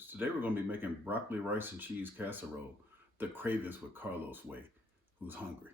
Cravers. Today we're going to be making broccoli, rice, and cheese casserole, the Cravers with Carlos way, who's hungry.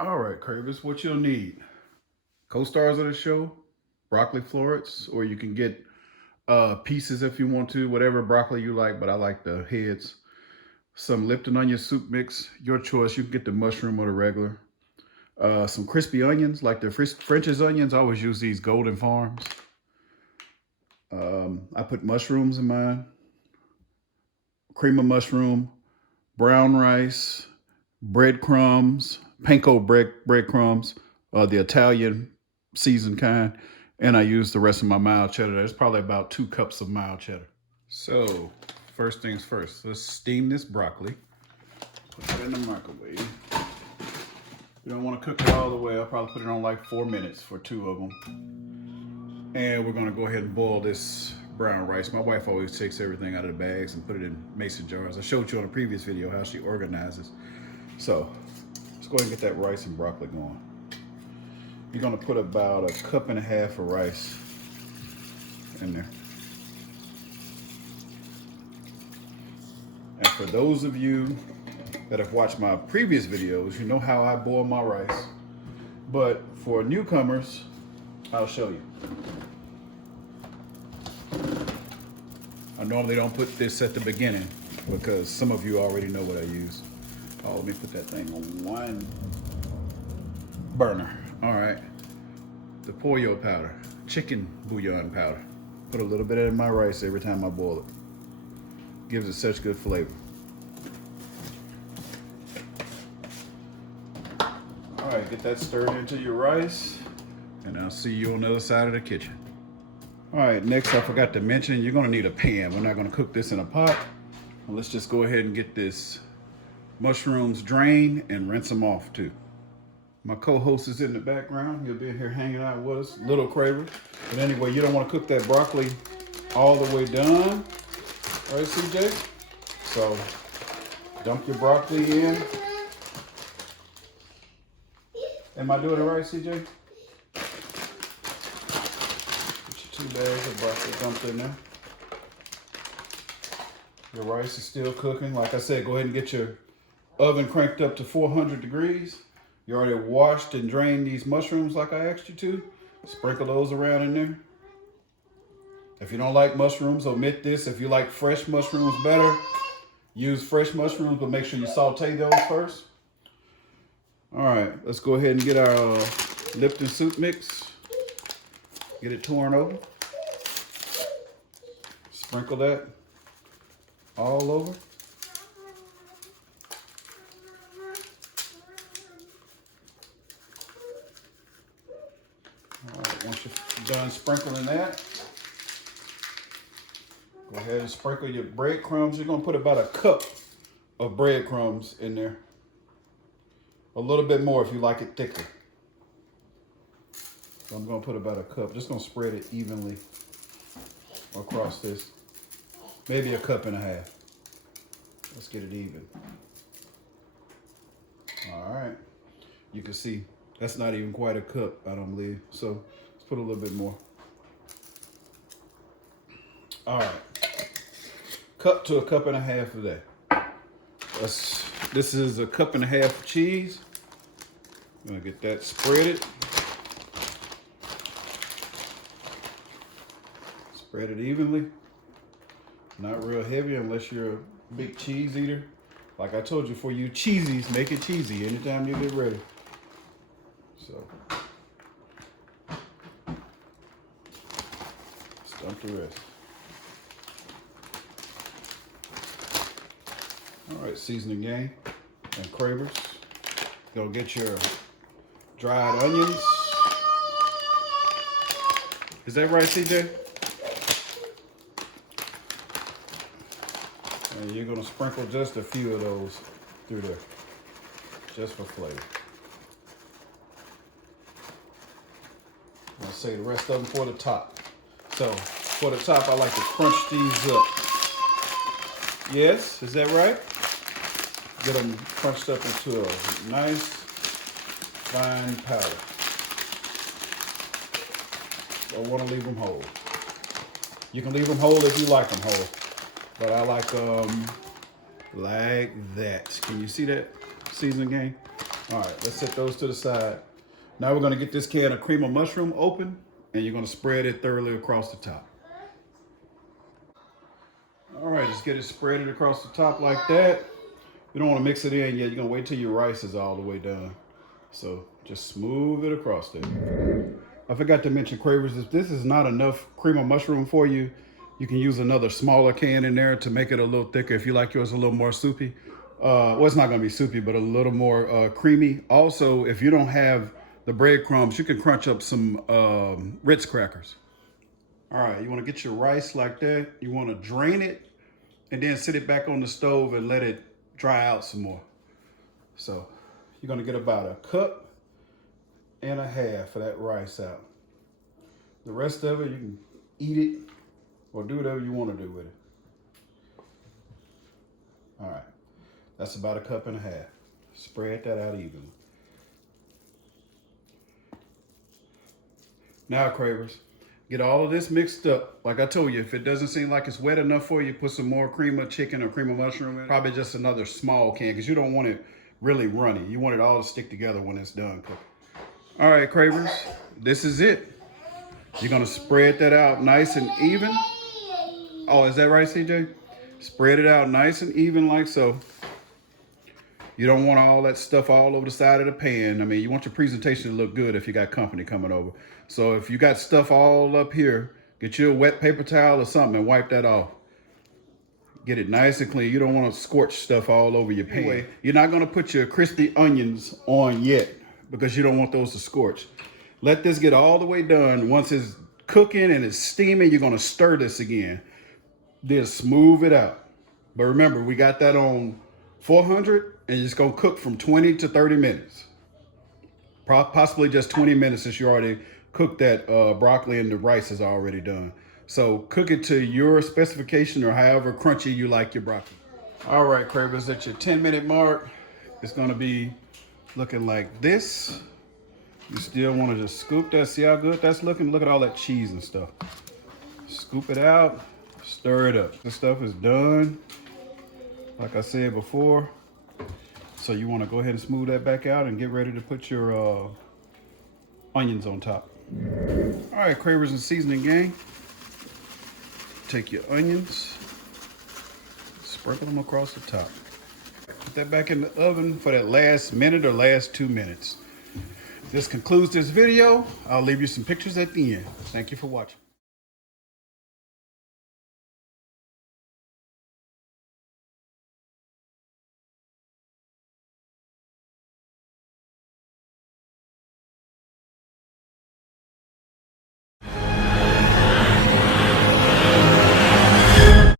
All right, Cravers, what you'll need. Co-stars of the show, broccoli florets, or you can get pieces if you want to, whatever broccoli you like, but I like the heads. Some Lipton onion soup mix, your choice. You can get the mushroom or the regular. Some crispy onions, like the French's onions. I always use these Golden Farms. I put mushrooms in mine. Cream of mushroom, brown rice, breadcrumbs, panko breadcrumbs, the Italian seasoned kind, and I use the rest of my mild cheddar. There's probably about 2 cups of mild cheddar. So, first things first, let's steam this broccoli. Put it in the microwave. You don't want to cook it all the way. I'll probably put it on like 4 minutes for 2 of them. And we're gonna go ahead and boil this brown rice. My wife always takes everything out of the bags and put it in mason jars. I showed you on a previous video how she organizes. So let's go ahead and get that rice and broccoli going. You're gonna put about 1.5 cups of rice in there. And for those of you that have watched my previous videos, you know how I boil my rice. But for newcomers, I'll show you. I normally don't put this at the beginning because some of you already know what I use. Oh, let me put that thing on 1 burner. All right. The pollo powder, chicken bouillon powder. Put a little bit in my rice every time I boil it. Gives it such good flavor. All right, get that stirred into your rice, and I'll see you on the other side of the kitchen. All right, next I forgot to mention, you're gonna need a pan. We're not gonna cook this in a pot. Well, let's just go ahead and get this mushrooms drained and rinse them off too. My co-host is in the background. He'll be in here hanging out with us, little Craver. But anyway, you don't want to cook that broccoli all the way done, right, CJ? So dump your broccoli in. Am I doing it right, CJ? Put your 2 bags of broccoli dumped in there. Your rice is still cooking. Like I said, go ahead and get your oven cranked up to 400 degrees. You already washed and drained these mushrooms like I asked you to. Sprinkle those around in there. If you don't like mushrooms, omit this. If you like fresh mushrooms better, use fresh mushrooms, but make sure you saute those first. All right, let's go ahead and get our Lipton soup mix. Get it torn over. Sprinkle that all over. All right, once you're done sprinkling that, go ahead and sprinkle your breadcrumbs. You're gonna put about 1 cup of breadcrumbs in there. A little bit more if you like it thicker. So I'm gonna put about 1 cup. Just gonna spread it evenly across this. Maybe 1.5 cups. Let's get it even. All right. You can see that's not even quite 1 cup, I don't believe. So let's put a little bit more. All right. Cup to 1.5 cups of that. This is 1.5 cups of cheese. I'm gonna get that spread it. Spread it evenly. Not real heavy unless you're a big cheese eater. Like I told you, for you cheesies, make it cheesy anytime you get ready. So, let's dump the rest. All right, seasoning gang and cravers. Go get your dried onions. Is that right, CJ? And you're gonna sprinkle just a few of those through there, just for flavor. I'll say the rest of them for the top. So for the top, I like to crunch these up. Yes, is that right? Get them crunched up into a nice fine powder. I want to leave them whole. You can leave them whole if you like them whole, but I like them like that. Can you see that seasoning gang? All right, let's set those to the side. Now we're gonna get this can of cream of mushroom open, and you're gonna spread it thoroughly across the top. All right, just get it spread across the top like that. You don't want to mix it in yet. You're gonna wait till your rice is all the way done. So just smooth it across there. I forgot to mention, cravers, if this is not enough cream of mushroom for you, you can use another smaller can in there to make it a little thicker if you like yours a little more soupy. Well, it's not gonna be soupy, but a little more creamy. Also, if you don't have the breadcrumbs, you can crunch up some Ritz crackers. All right, you wanna get your rice like that. You wanna drain it and then sit it back on the stove and let it dry out some more. So you're gonna get about 1.5 cups of that rice out. The rest of it, you can eat it or do whatever you want to do with it. All right, that's about 1.5 cups. Spread that out evenly. Now, cravers, get all of this mixed up. Like I told you, if it doesn't seem like it's wet enough for you, put some more cream of chicken or cream of mushroom in. Probably just another small can, because you don't want it really runny. You want it all to stick together when it's done cooking. All right, cravers, this is it. You're gonna spread that out nice and even. Oh, is that right, CJ? Spread it out nice and even like so. You don't want all that stuff all over the side of the pan. I mean, you want your presentation to look good if you got company coming over. So if you got stuff all up here, get you a wet paper towel or something and wipe that off. Get it nice and clean. You don't want to scorch stuff all over your pan. Anyway, you're not gonna put your crispy onions on yet because you don't want those to scorch. Let this get all the way done. Once it's cooking and it's steaming, you're gonna stir this again. Then smooth it out. But remember, we got that on 400 and it's gonna cook from 20 to 30 minutes. Possibly just 20 minutes since you already cooked that broccoli and the rice is already done. So cook it to your specification or however crunchy you like your broccoli. All right, cravers, at your 10-minute mark, it's gonna be looking like this. You still want to just scoop that. See how good that's looking? Look at all that cheese and stuff. Scoop it out, stir it up. This stuff is done, like I said before. So you want to go ahead and smooth that back out and get ready to put your onions on top. All right, cravers and seasoning gang. Take your onions, sprinkle them across the top. Put that back in the oven for that last minute or last 2 minutes. This concludes this video. I'll leave you some pictures at the end. Thank you for watching.